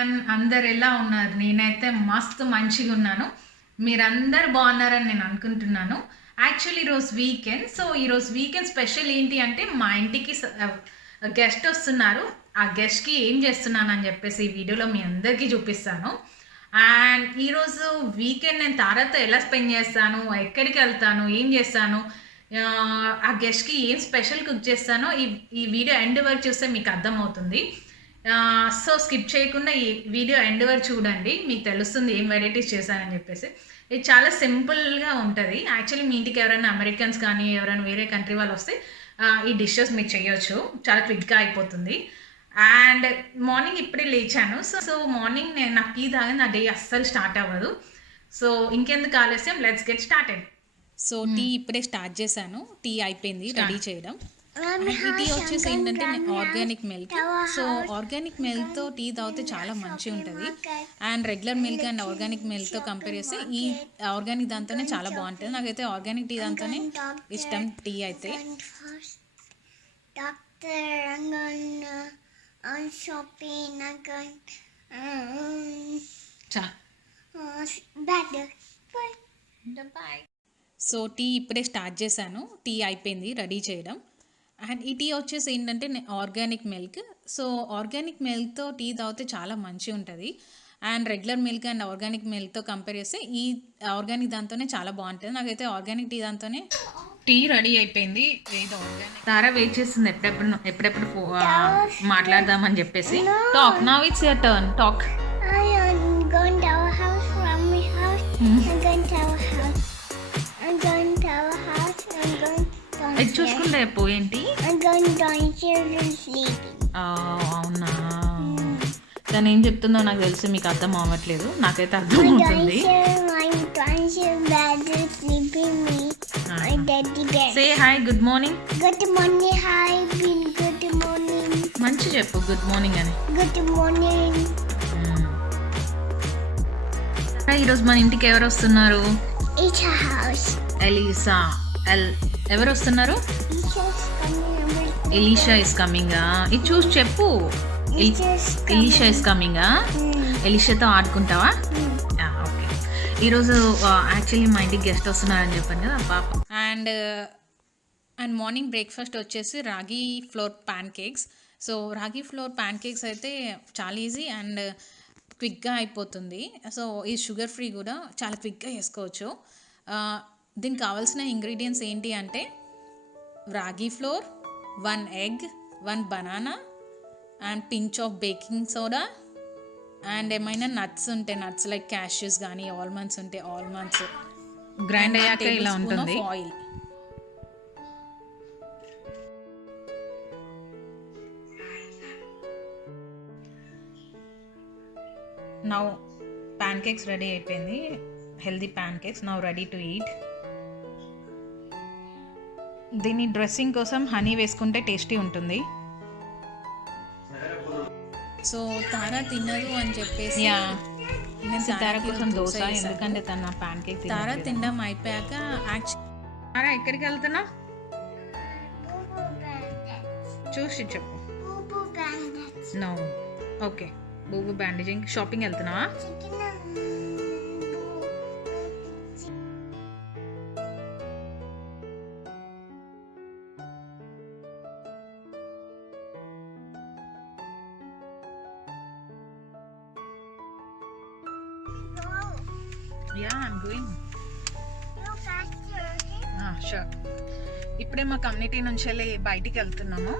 ఎవ్రీవన్, అందరు ఎలా ఉన్నారు? నేనైతే మస్తు మంచిగా ఉన్నాను. మీరందరు బాగున్నారని నేను అనుకుంటున్నాను. యాక్చువల్లీ ఈరోజు వీకెండ్. సో ఈరోజు వీకెండ్ స్పెషల్ ఏంటి అంటే మా ఇంటికి గెస్ట్ వస్తున్నారు. ఆ గెస్ట్కి ఏం చేస్తున్నానని చెప్పేసి ఈ వీడియోలో మీ అందరికీ చూపిస్తాను. అండ్ ఈరోజు వీకెండ్ నేను తారతో ఎలా స్పెండ్ చేస్తాను, ఎక్కడికి వెళ్తాను, ఏం చేస్తాను, ఆ గెస్ట్కి ఏం స్పెషల్ కుక్ చేస్తానో ఈ వీడియో ఎండ్ వరకు చూస్తే మీకు అర్థమవుతుంది. సో స్కిప్ చేయకుండా ఈ వీడియో ఎండ్ వరకు చూడండి, మీకు తెలుస్తుంది ఏం వెరైటీస్ చేశానని చెప్పేసి. ఇది చాలా సింపుల్గా ఉంటుంది. యాక్చువల్లీ మీ ఇంటికి ఎవరైనా అమెరికన్స్ కానీ ఎవరైనా వేరే కంట్రీ వాళ్ళు వస్తే ఈ డిషెస్ మీరు చేయొచ్చు, చాలా క్విక్గా అయిపోతుంది. అండ్ మార్నింగ్ ఇప్పుడే లేచాను. సో మార్నింగ్ నేను నాకు టీ తాగి నా డే అస్సలు స్టార్ట్ అవ్వదు. సో ఇంకెందుకు ఆలస్యం, let's get started. So tea ఇప్పుడే స్టార్ట్ చేశాను. టీ అయిపోయింది రెడీ చేయడం. ఈ టీ వచ్చేసి ఏంటంటే ఆర్గానిక్ మిల్క్. సో ఆర్గానిక్ మిల్క్తో టీ తాగితే చాలా మంచిగా ఉంటుంది. And regular milk and organic మిల్క్తో కంపేర్ చేస్తే ఈ ఆర్గానిక్ దాంతోనే చాలా బాగుంటుంది. నాకైతే ఆర్గానిక్ టీ దాంతోనే ఇష్టం టీ అయితే. సో టీ ఇప్పుడే స్టార్ట్ చేశాను. టీ అయిపోయింది రెడీ చేయడం. అండ్ ఈ టీ వచ్చేసి ఏంటంటే ఆర్గానిక్ మిల్క్. సో ఆర్గానిక్ మిల్క్తో టీ తాగితే చాలా మంచిగా ఉంటుంది. And regular milk and organic మిల్క్తో కంపేర్ చేస్తే ఈ ఆర్గానిక్ దాంతోనే చాలా బాగుంటుంది. నాకైతే ఆర్గానిక్ టీ దాంతోనే. టీ రెడీ అయిపోయింది. తారా వెయిట్ చేస్తుంది ఎప్పుడెప్పుడు మాట్లాడదామని చెప్పేసి. Talk now, it's your turn, talk. ఇది చూసుకుంటే చెప్పు ఏంటి. అవునా, తను ఏం చెప్తుందో నాకు తెలిసి మీకు అర్థం అవ్వట్లేదు, నాకైతే అర్థం అవుతుంది. Say hi, good morning. Good morning, hi, good morning. మంచి చెప్పు గుడ్ మార్నింగ్ అని. Good morning. ఈరోజు మన ఇంటికి ఎవరు వస్తున్నారు? ఎలీసా. ఎవరు వస్తున్నారు? Elisha is coming. ఇది చూసి చెప్పు. Elisha is coming. ఎలీషాతో ఆడుకుంటావా? ఓకే. ఈరోజు యాక్చువల్లీ మా ఇంటికి గెస్ట్ వస్తున్నారని చెప్పాను కదా పాప. అండ్ మార్నింగ్ బ్రేక్ఫాస్ట్ వచ్చేసి రాగి ఫ్లోర్ ప్యాన్ కేక్స్. సో రాగి ఫ్లోర్ ప్యాన్ కేక్స్ అయితే చాలా ఈజీ అండ్ క్విక్గా అయిపోతుంది. సో ఈ షుగర్ ఫ్రీ కూడా చాలా క్విక్గా చేసుకోవచ్చు. దీనికి కావాల్సిన ఇంగ్రీడియంట్స్ ఏంటి అంటే ragi flour, 1 egg, 1 banana and pinch of baking soda and ఏమైనా నట్స్ ఉంటే నట్స్ లైక్ క్యాష్యూస్ కానీ ఆల్మండ్స్ ఉంటే ఆల్మండ్స్ గ్రైండ్ అయ్యాక ఇలా ఉంటుంది. Oil. Now pancakes ready అయిపోయింది. Healthy pancakes now ready to eat. దీని డ్రెస్సింగ్ కోసం హనీ వేసుకుంటే టేస్టీ ఉంటుంది. సో తారా తినదు అని చెప్పేసి నేను తారా కోసం దోశ, ఎందుకంటే తన ప్యాన్ కేక్. తారా తినడం అయిపోయాక తారా ఎక్కడికి వెళ్తున్నా చూసి చెప్పు. No, okay. బూబు బ్యాండేజింగ్ షాపింగ్ వెళ్తున్నావా? Yeah, I'm going. Sure. ఇప్పుడే మా కమ్యూనిటీ నుంచి వెళ్ళి బయటికి వెళ్తున్నాము.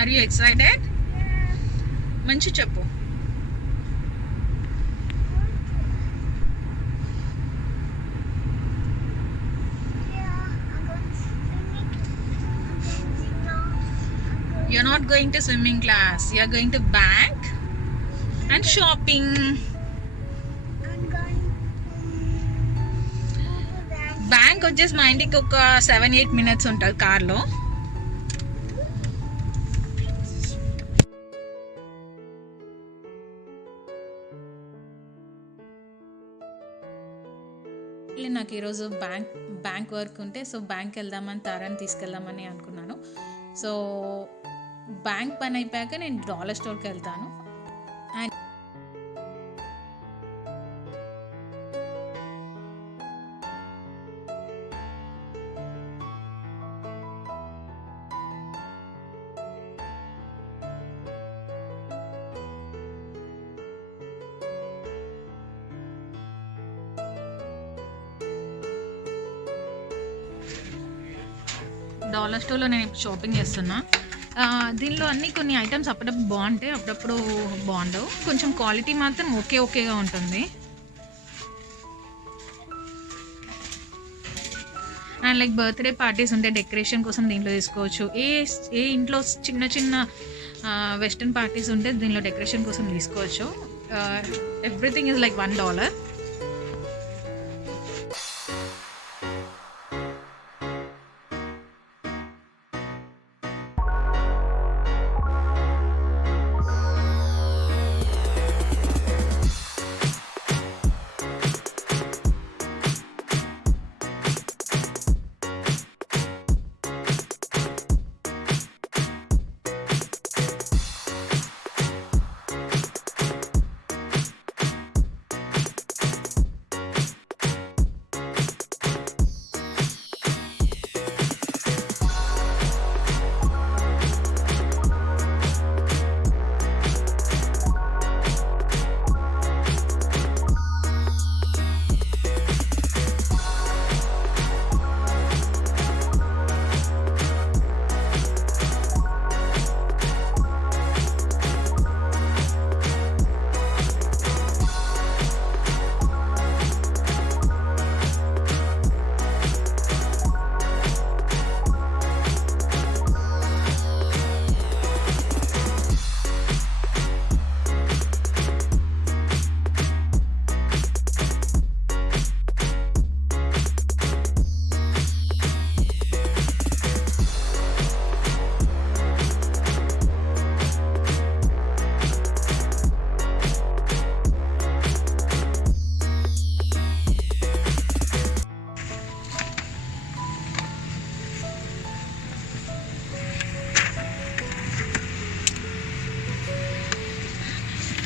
Are you excited? మంచి చెప్పు. You're not going to swimming class. You're going to bank and shopping. I'm going bank వచ్చేసి మా ఇంటికి ఒక 7-8 minutes ఉంటుంది కార్లో. నాకు ఈరోజు బ్యాంక్ వర్క్ ఉంటే సో బ్యాంక్ వెళ్దామని తారాన్ని తీసుకెళ్దామని అనుకున్నాను. సో బ్యాంక్ పని అయిపోయాక నేను డాలర్ స్టోర్కి వెళ్తాను. అండ్ డాలర్ స్టోర్లో నేను ఇప్పుడు షాపింగ్ చేస్తున్నా. దీనిలో అన్ని కొన్ని ఐటమ్స్ అప్పుడప్పుడు బాగుంటాయి, అప్పుడప్పుడు బాగుండవు. కొంచెం క్వాలిటీ మాత్రం ఓకేగా ఉంటుంది. అండ్ లైక్ బర్త్డే పార్టీస్ ఉంటే డెకరేషన్ కోసం దీంట్లో తీసుకోవచ్చు. ఏ ఇంట్లో చిన్న వెస్టర్న్ పార్టీస్ ఉంటే దీనిలో డెకరేషన్ కోసం తీసుకోవచ్చు. Everything is like $1.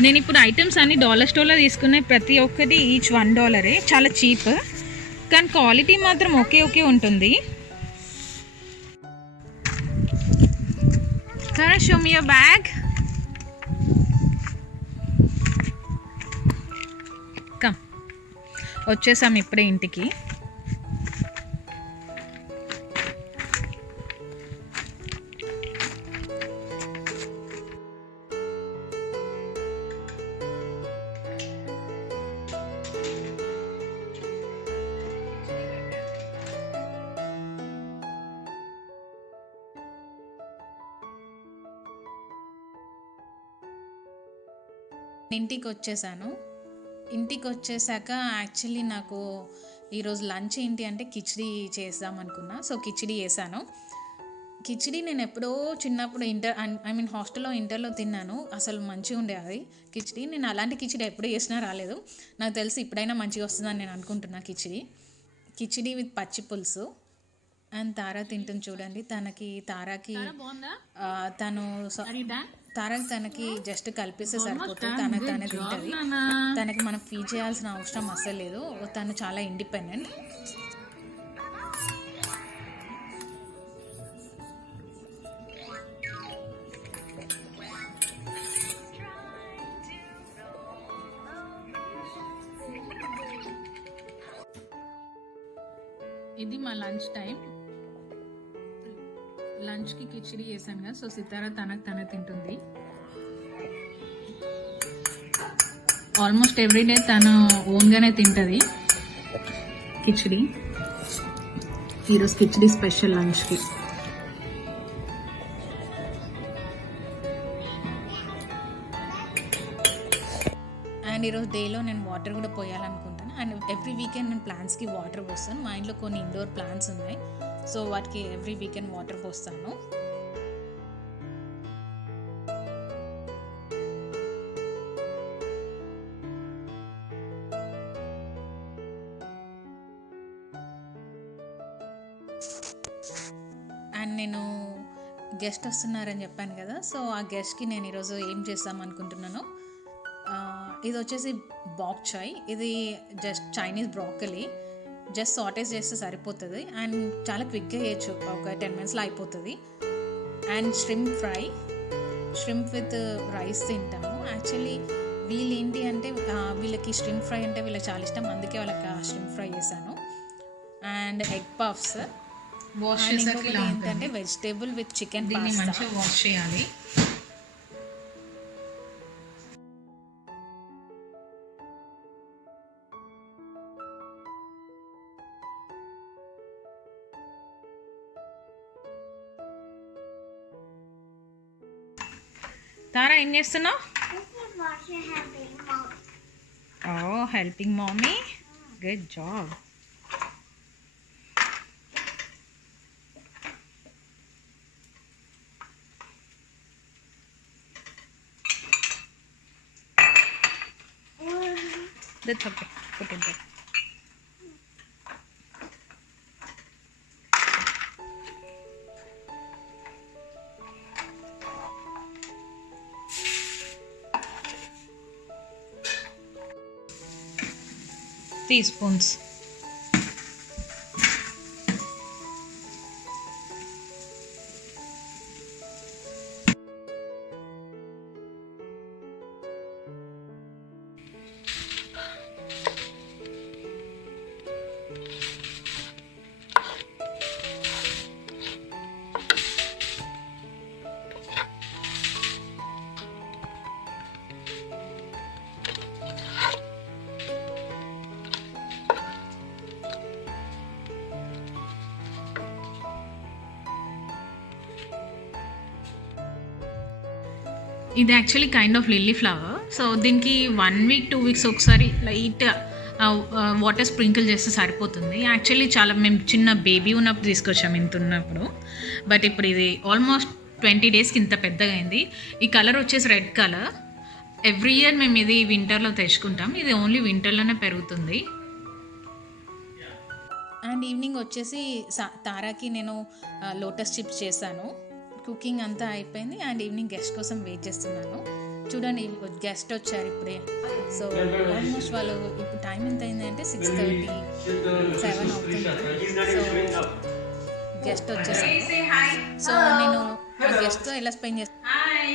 నేను ఇప్పుడు ఐటమ్స్ అన్ని డాలర్ స్టోర్లో తీసుకునే ప్రతి ఒక్కటి ఈచ్ $1. చాలా చీప్, కానీ క్వాలిటీ మాత్రం ఓకే ఉంటుంది. Can you show me your bag? Come. వచ్చేసాం ఇప్పుడే ఇంటికి. ఇంటికి వచ్చేసాక యాక్చువల్లీ నాకు ఈరోజు లంచ్ ఏంటి అంటే కిచిడి చేద్దాం అనుకున్నా. సో కిచిడి చేశాను. కిచిడి నేను ఎప్పుడో చిన్నప్పుడు హాస్టల్లో ఇంటర్లో తిన్నాను. అసలు మంచిగా ఉండే అది కిచిడి. నేను అలాంటి కిచిడి ఎప్పుడు చేసినా రాలేదు. నాకు తెలిసి ఇప్పుడైనా మంచిగా వస్తుందని నేను అనుకుంటున్నా. కిచిడి విత్ పచ్చి పులుసు. అండ్ తారా తింటుంది చూడండి. తారాకి తనకి జస్ట్ కలిపిస్తే సరిపోతుంది. తనకు తనే తింటుంది. తనకి మనం ఫీడ్ చేయాల్సిన అవసరం అస్సలు లేదు. తను చాలా ఇండిపెండెంట్. ఇది మా లంచ్ టైం. లంచ్కి కిచిడి చేశాను కదా. సో సితారా తనే తింటుంది. ఆల్మోస్ట్ ఎవ్రీడే తను ఓన్గానే తింటుంది కిచిడి. ఈరోజు కిచిడి స్పెషల్ లంచ్కి. అండ్ ఈరోజు డేలో నేను వాటర్ కూడా పోయాలనుకుంటాను. అండ్ ఎవ్రీ వీకెండ్ నేను ప్లాంట్స్కి వాటర్ పోస్తాను. మా ఇంట్లో కొన్ని ఇండోర్ ప్లాంట్స్ ఉన్నాయి, సో వాటికి ఎవ్రీ వీకెండ్ వాటర్ పోస్తాను. అండ్ నేను గెస్ట్ వస్తున్నారని చెప్పాను కదా, సో ఆ గెస్ట్కి నేను ఈరోజు ఏం చేస్తాం అనుకుంటున్నాను. ఇది వచ్చేసి బాక్ చాయ్. ఇది జస్ట్ చైనీస్ బ్రోకలీ, జస్ట్ సాటేజ్ చేస్తే సరిపోతుంది అండ్ చాలా క్విక్గా చేయొచ్చు, ఒక 10 minutesలో అయిపోతుంది. అండ్ ష్రింప్ విత్ రైస్ తింటాము. యాక్చువల్లీ వీళ్ళు ఏంటి అంటే వీళ్ళకి ష్రింప్ ఫ్రై అంటే వీళ్ళకి చాలా ఇష్టం, అందుకే వాళ్ళకి ఆ ష్రింప్ ఫ్రై చేశాను. And egg puffs, wash and చేసాక ఇంకొకటి ఇలా ఏంటంటే ఉంటుంది. వెజిటేబుల్ విత్ చికెన్ దీన్ని పాస్తా. మంచిగా వాష్ చేయాలి. తారా ఏం చేస్తున్నావు? Oh, helping mummy, good job. That's okay. Put it there. Teaspoons. ఇది actually kind of lily flower. So దీనికి 1 week 2 weeks ఒకసారి లైట్ వాటర్ స్ప్రింకిల్ చేస్తే సరిపోతుంది. యాక్చువల్లీ చాలా మేము చిన్న బేబీ ఉన్నప్పుడు తీసుకొచ్చాము, ఇంత ఉన్నప్పుడు. బట్ ఇప్పుడు ఇది ఆల్మోస్ట్ 20 daysకి ఇంత పెద్దగా అయింది. ఈ కలర్ వచ్చేసి రెడ్ కలర్. ఎవ్రీ ఇయర్ మేము ఇది వింటర్లో తెచ్చుకుంటాం. ఇది ఓన్లీ వింటర్లోనే పెరుగుతుంది. అండ్ ఈవినింగ్ వచ్చేసి తారాకి నేను లోటస్ చిప్స్ చేశాను. కుకింగ్ అంతా అయిపోయింది అండ్ ఈవినింగ్ గెస్ట్ కోసం వెయిట్ చేస్తున్నాను. చూడండి, గెస్ట్ వచ్చారు ఇప్పుడే. సో ఆల్మోస్ట్ వాళ్ళు ఇప్పుడు టైం ఎంత అయింది అంటే 6:30, 7 అవుతుంది. సో గెస్ట్ వచ్చేసారు. సో నేను ఆ గెస్ట్తో ఎలా స్పెండ్ చేస్తాను. Hi.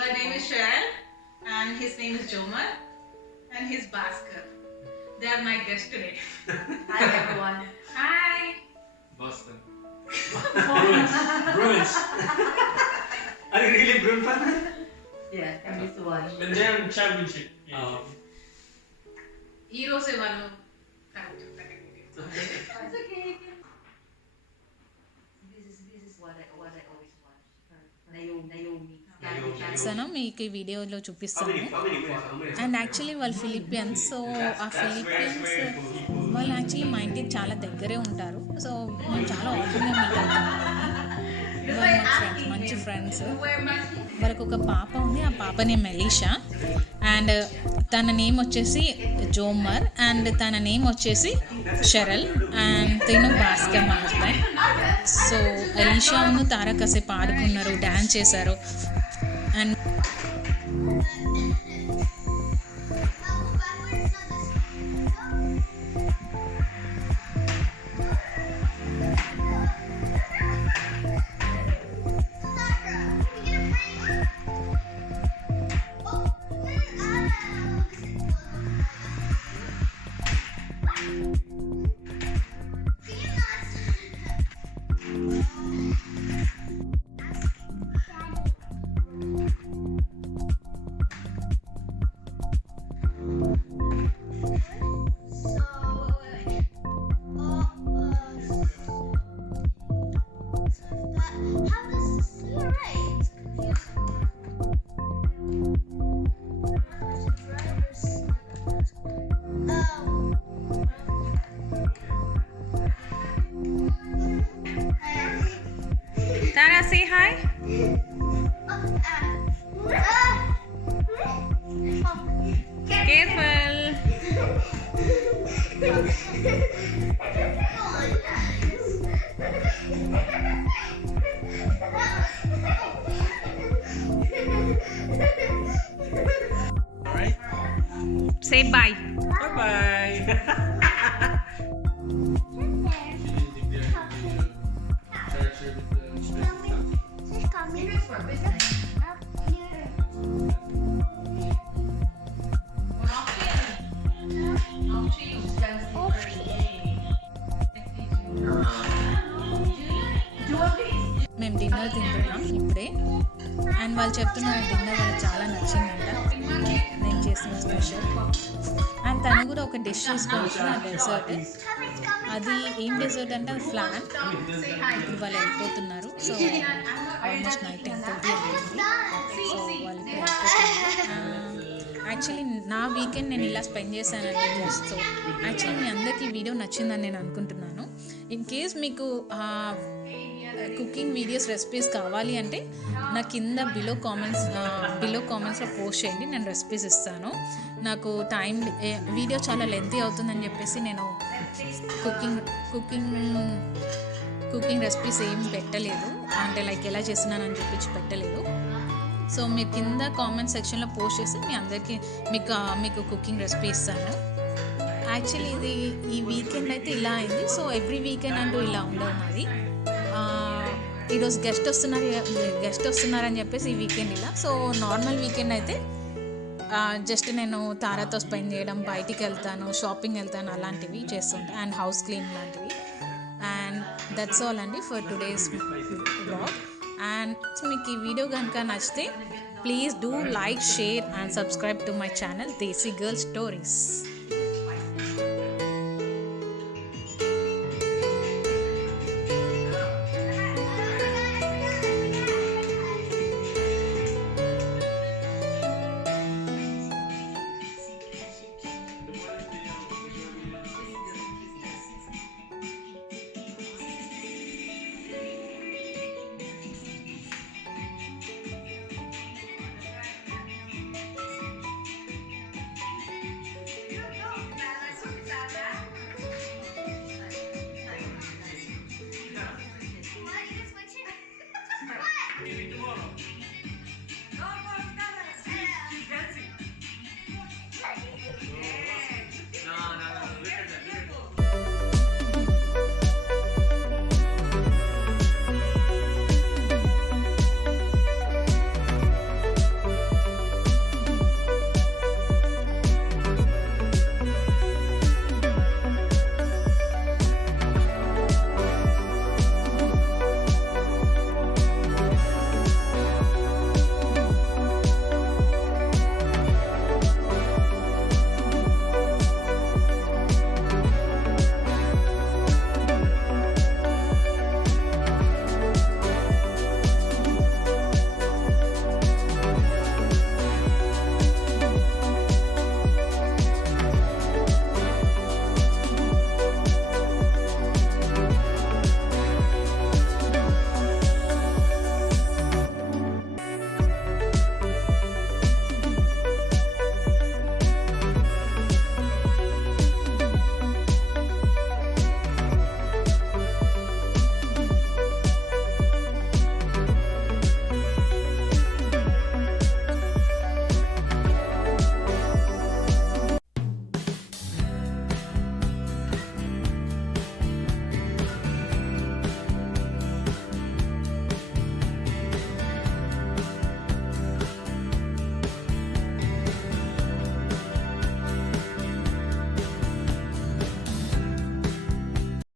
Her name is Cheryl and his name is Jomar and his Bhaskar. They are my guests today. Hi everyone. Hi. Boston. Bruins. Are you really Bruin fan? Yeah, I used to watch. When they're in championship. ఈ రోజే వాళ్ళు It's okay. This is what I always watch. Naomi. చేస్తాను మీకు ఈ వీడియోలో చూపిస్తాను. How many? And actually వాళ్ళు Philippians. So ఆ ఫిలిపియన్స్ వాళ్ళు యాక్చువల్లీ మా ఇంటికి చాలా దగ్గరే ఉంటారు. సో మేము చాలా ఆఫర్గా మీట్ అవుతాం. వాళ్ళు మా ఫ్రెండ్స్, మంచి ఫ్రెండ్స్. వాళ్ళకు ఒక పాప ఉంది, ఆ పాప నేమ్ మెలీషా. అండ్ తన నేమ్ వచ్చేసి జోమర్ అండ్ తన నేమ్ వచ్చేసి షెరల్ అండ్ తిను భాస్కర్ మా హస్బెండ్. సో ఎలీషాను తారా కాసేపు ఆడుకున్నారు, డ్యాన్స్ చేశారు. And Tara, say hi. Careful. Alright. Say bye. Bye-bye. Just coming. For business. Up here. మేము డిన్నర్ తింటున్నాం ఇప్పుడే అండ్ వాళ్ళు చెప్తున్నారు డిన్నర్ వాళ్ళకి చాలా నచ్చిందంట నేను చేసిన స్పెషల్ అండ్ తను కూడా ఒక డిష్ తీసుకొని ఆ డెజర్ట్ అది ఏం డెజర్ట్ అంటే అది ఫ్లాన్ ఇప్పుడు వాళ్ళు వెళ్ళిపోతున్నారు సో ఆల్మోస్ట్ నైట్ 10:30 అవుతుంది సో వాళ్ళు యాక్చువల్లీ నా వీకెండ్ నేను ఇలా స్పెండ్ చేశానండి సో యాక్చువల్లీ మీ అందరికీ ఈ వీడియో నచ్చిందని నేను అనుకుంటున్నాను ఇన్ కేస్ మీకు కుకింగ్ వీడియోస్ రెసిపీస్ కావాలి అంటే నా కింద బిలో కామెంట్స్లో పోస్ట్ చేయండి నేను రెసిపీస్ ఇస్తాను నాకు వీడియో చాలా లెంతీ అవుతుందని చెప్పేసి నేను కుకింగ్ రెసిపీస్ ఏం పెట్టలేదు అంటే లైక్ ఎలా చేస్తున్నానని చెప్పించి పెట్టలేదు సో మీరు కింద కామెంట్ సెక్షన్లో పోస్ట్ చేసి మీ అందరికీ మీకు కుకింగ్ రెసిపీ ఇస్తాను యాక్చువల్లీ ఈ వీకెండ్ అయితే ఇలా అయింది సో ఎవ్రీ వీకెండ్ అంటూ ఇలా ఉండవు నాది ఈరోజు గెస్ట్ వస్తున్నారని చెప్పేసి ఈ వీకెండ్ ఇలా సో నార్మల్ వీకెండ్ అయితే జస్ట్ నేను తారాతో స్పెండ్ చేయడం బయటికి వెళ్తాను షాపింగ్ వెళ్తాను అలాంటివి చేస్తుంటాను అండ్ హౌస్ క్లీన్ లాంటివి అండ్ దట్స్ ఆల్ అండి ఫర్ టుడేస్ బ్లాగ్ అండ్ మీకు ఈ వీడియో కనుక నచ్చితే please do like share and subscribe to my channel desi girl stories